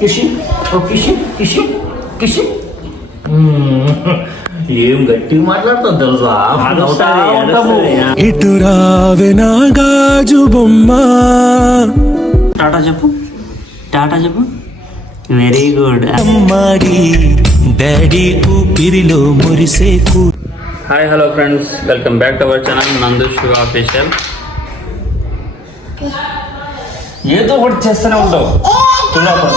కిషి ఓ కిషి కిషి కిషి. ఏం గట్టిగా మాట్లాడుతావు తెలుసా? ఇటు రావే నా గాజు బొమ్మ. టాటా చెప్పు, టాటా చెప్పు. Very good. అమ్మాడి డాడీ ఊపిరిలో మురిసే hi hello friends, welcome back to our channel నందు శివ ఆఫీషియల్. ఏదో ఒకటి చేస్తూనే ఉంటావు, చూడప్పుడు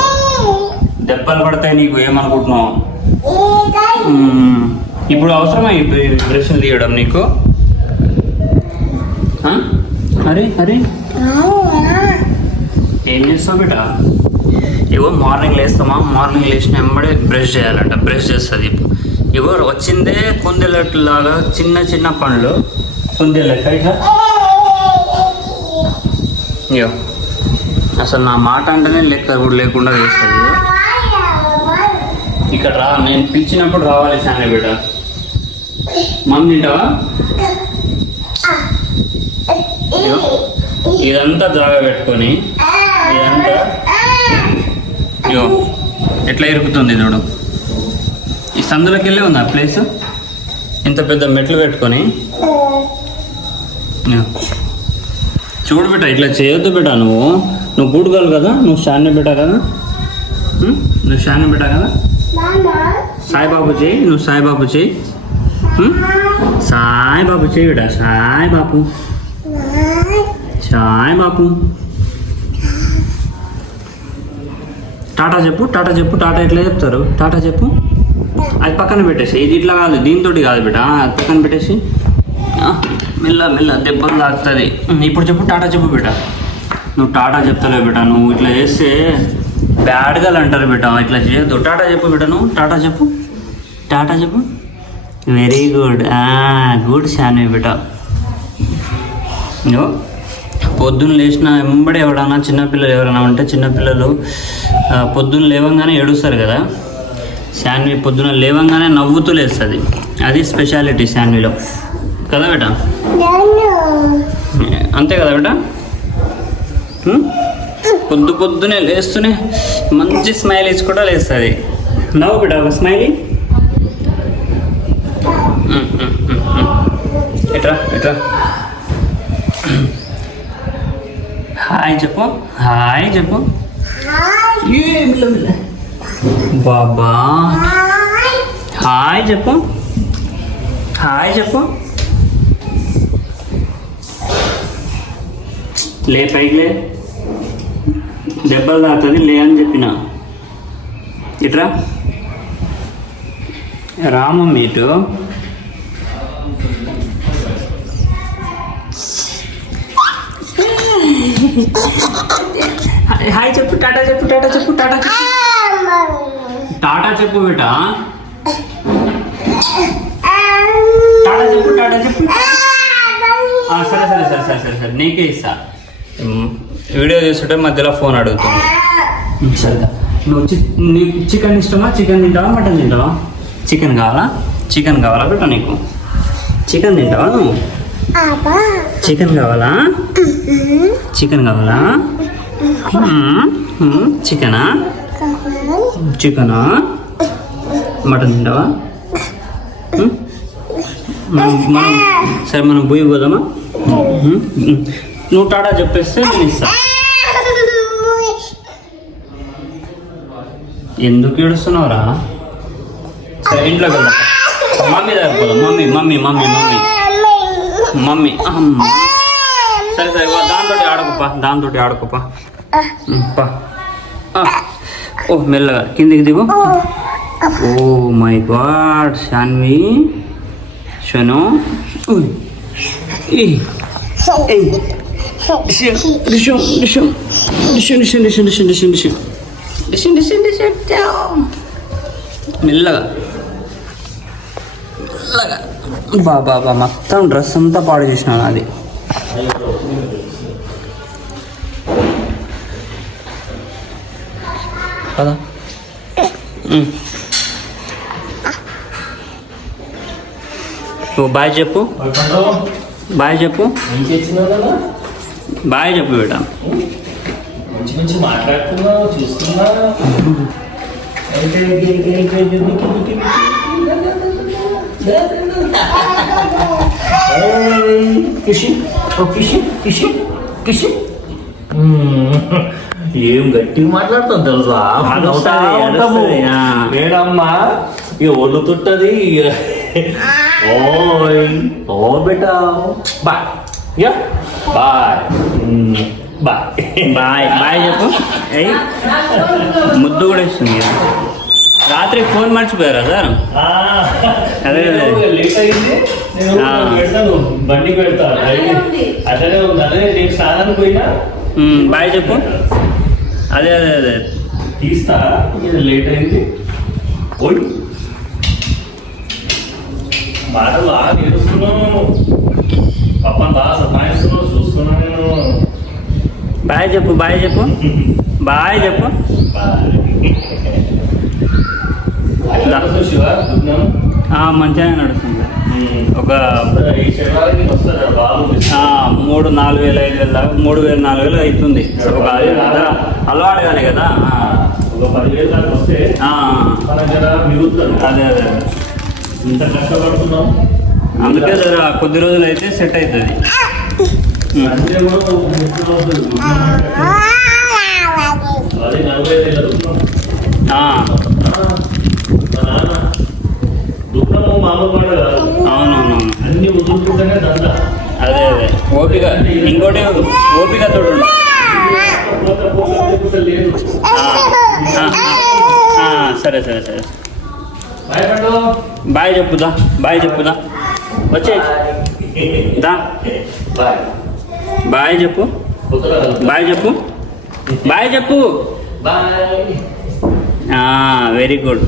దెబ్బలు పడతాయి నీకు. ఏమనుకుంటున్నావు? ఇప్పుడు అవసరమా ఈ బ్రష్లు తీయడం నీకు? అరే అరే ఏం చేస్తావు బేటా? ఇగో మార్నింగ్ లేస్తామా, మార్నింగ్ లేచిన వెంబడే బ్రష్ చేయాలంట. బ్రష్ చేస్తుంది. ఇగో వచ్చిందే కుందేలట్లాగా చిన్న చిన్న పండ్లు, కుందేలక ఇక. ఇగో అసలు నా మాట అంటేనే లెక్క కూడా లేకుండా వేస్తుంది. ఇక్కడ రా, నేను పిలిచినప్పుడు రావాలి సానే బిడ్డ. మమ్మీ తింటావా? ఇదంతా జాగా పెట్టుకొని ఇదంతా ఇగో ఎట్లా ఇరుకుతుంది చూడు. ఈ సందులోకి వెళ్ళే ఉంది ఆ ప్లేస్. ఇంత పెద్ద మెట్లు పెట్టుకొని చూడు బిడ్డ, ఇట్లా చేయొద్దు బిడ్డ. నువ్వు కూడగలవు కదా, నువ్వు షాన్ని బిడ్డ కదా, నువ్వు షాన్ని బిడ్డ కదా. సాయిబాబు చేయి, నువ్వు సాయిబాబు చేయి, సాయిబాబు చేయి బిడ్డ. సాయిబాబు, సాయిబాబు. టాటా చెప్పు, టాటా చెప్పు. టాటా ఎట్లా చెప్తారు? టాటా చెప్పు. అది పక్కన పెట్టేసి, ఇది ఇట్లా కాదు, దీంతో కాదు బిడ్డ. అది పక్కన పెట్టేసి మెల్ల మెల్ల దెబ్బలు తాకుతుంది. ఇప్పుడు చెప్పు, టాటా చెప్పు బిడ్డ. నువ్వు టాటా చెప్తలేవు బిడ్డ. నువ్వు ఇట్లా చేస్తే బ్యాడ్గా అంటారు బిడ్డ. ఇట్లా చేయొద్దు. టాటా చెప్పు బిడ్డ. నువ్వు టాటా చెప్పు, టాటా చెప్పు. వెరీ గుడ్, గుడ్ శాన్వి బిడ్డ. పొద్దున్న లేచిన వెంబడి ఎవడన్నా చిన్నపిల్లలు ఎవరైనా ఉంటే, చిన్నపిల్లలు పొద్దున్న లేవంగానే ఏడుస్తారు కదా. శాన్వి పొద్దున లేవంగానే నవ్వుతూ లేస్తుంది. అది స్పెషాలిటీ శాన్విలో కదా బేట? అంతే కదా బేట? పొద్దునే లేస్తూనే మంచి స్మైల్ ఇచ్చి కూడా లేస్తుంది. నవ్వు బిడ్డ, ఒక స్మైలీ. ఎట్రా ఎట్రా, హాయ్ చెప్పు, హాయ్ చెప్పు. బాబా హాయ్ చెప్పు, హాయ్ చెప్పు. లే పైకి లే, దెబ్బలు తాగుతుంది. లే అని చెప్పిన. ఇట్రా రామమ్మ ఇటు. హాయ్ చెప్పు, టాటా చెప్పు, టాటా చెప్పు, టాటా చెప్పు. టాటా చెప్పు బేట. టాటా చెప్పు, టాటా చెప్పు. సరే సరే సరే సరే సరే సరే, నీకే ఇస్తా. వీడియో చేస్తుంటే మధ్యలో ఫోన్ అడుగుతుంది. సరేదా, నువ్వు నీకు చికెన్ ఇష్టమా? చికెన్ తింటావా, మటన్ తింటావా? చికెన్ కావాలా? చికెన్ కావాలా బేట నీకు? చికెన్ తింటావా నువ్వు? చికెన్ కావాలా? చికెన్ కావాలా? చికెనా? చికెనా? మటన్ తింటావా? మనం సరే, మనం పోయి పోదామా? నువ్వు టాటా చెప్పేస్తే నేను ఇస్తా. ఎందుకు ఏడుస్తున్నావురా? సరే ఇంట్లోకి వెళ్దాం. మమ్మీ దగ్గర పోదాం. Mummy mummy mummy mummy mummy. సరే సరే, దాంతో ఆడుకోపా, దాంతో ఆడుకోపా. ఓ మెల్లగా కిందికి దిగు. Oh my god Shanvi, Shanu. మెల్లగా మెల్లగా. బాబా మొత్తం డ్రెస్ అంతా పాడు చేసినాను. అది కదా. బాయ్ చెప్పు, బాయ్ చెప్పు, బాయ్ చెప్పు బేటా. నుంచి మాట్లాడుతున్నావు చూస్తున్నా కిషి కిషి కిషి కిషి ఏం గట్టిగా మాట్లాడుతాం తెలుసా మేడమ్మా ఇక ఒళ్ళు తుట్టది ఓయ్ ఓ బేటా బాయ్ యా బాయ్ బాయ్ బాయ్ బాయ్ చెప్పు ఏయ్ ముద్దు కూడా ఇస్తుంది రాత్రి ఫోన్ మర్చిపోయారా సార్ అదే లేట్ అయింది నేను పెడతాను బండి పెడతాను అట్లనే ఉంది అదే నేను స్నానానికి పోయినా బాయ్ చెప్పు అదే అదే అదే తీస్తా ఇది లేట్ అయింది ఓయ్ మాటలు బాగా నేర్చుకున్నాను పప్పని బాగా సతాయిస్తున్నావు చూస్తున్నా నేను బాయ్ చెప్పు బాయ్ చెప్పు బాయ్ చెప్పు శివ మంచిగానే నడుస్తుంది ఒక ఈ శనివారం వస్తారా బాబు 3,000, 4,000, 5,000 దాకా 3,000, 4,000 అవుతుంది ఒక అలవాటు కానీ కదా ఒక 10,000 దాకా వస్తే మన జర మిగులుతుంది అదే అదే ఇంత కష్టపడుతున్నాం అందుకే జర కొద్ది రోజులు అయితే సెట్ అవుతుంది అంటే కూడా అది 45,000 దుఃఖము మామూలు పడ కాదు అవునవునవును అన్ని వదులుకుంటేనే దండ అదే అదే ఓపిక ఇంకోటి ఓపిక తోడు లేదు సరే సరే సరే బాయ్ చెప్పుదా బాయ్ చెప్పుదా వచ్చే దా బాయ్ చెప్పు బాయ్ చెప్పు బాయ్ చెప్పు వెరీ గుడ్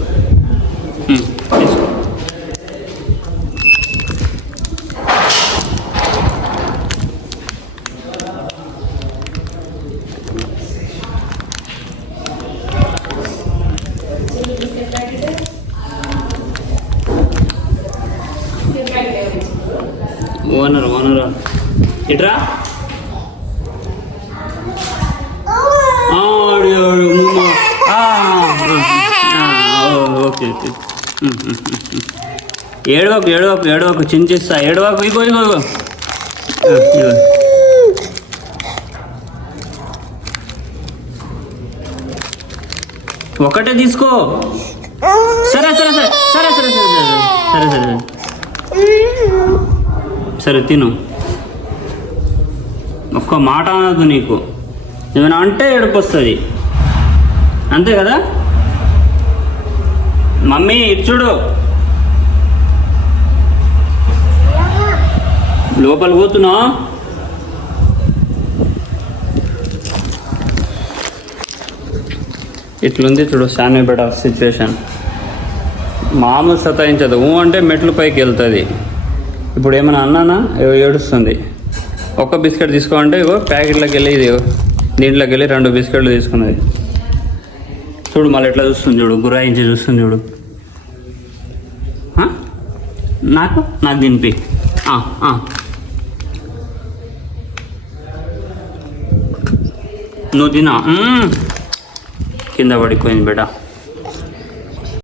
ఓనర్ ఇట్రా ఓకే ఓకే ఏడవకు చింతిస్తా ఏడవకు ఇగో ఒకటే తీసుకో సరే సరే సరే సరే సరే సరే సరే సరే సరే సరే తిను ఒక్క మాట అనదు నీకు ఏమైనా అంటే ఏడుపు వస్తుంది అంతే కదా మమ్మీ ఇచ్చుడు లోపల పోతున్నా ఇట్లుంది చూడు శాన్వి బేట సిచ్యువేషన్ మామూలు సతాయించదు అంటే మెట్లు పైకి వెళ్తుంది ఇప్పుడు ఏమైనా అన్నానా ఏడుస్తుంది ఒక్క బిస్కెట్ తీసుకోమంటే ఇగో ప్యాకెట్లోకి వెళ్ళి ఇది దీంట్లోకి వెళ్ళి 2 బిస్కెట్లు తీసుకున్నది చూడు మళ్ళీ ఎట్లా చూస్తుంది చూడు గురాయించి చూస్తుంది చూడు నాకు తినిపి నువ్వు తినా కింద పడిపోయింది బేట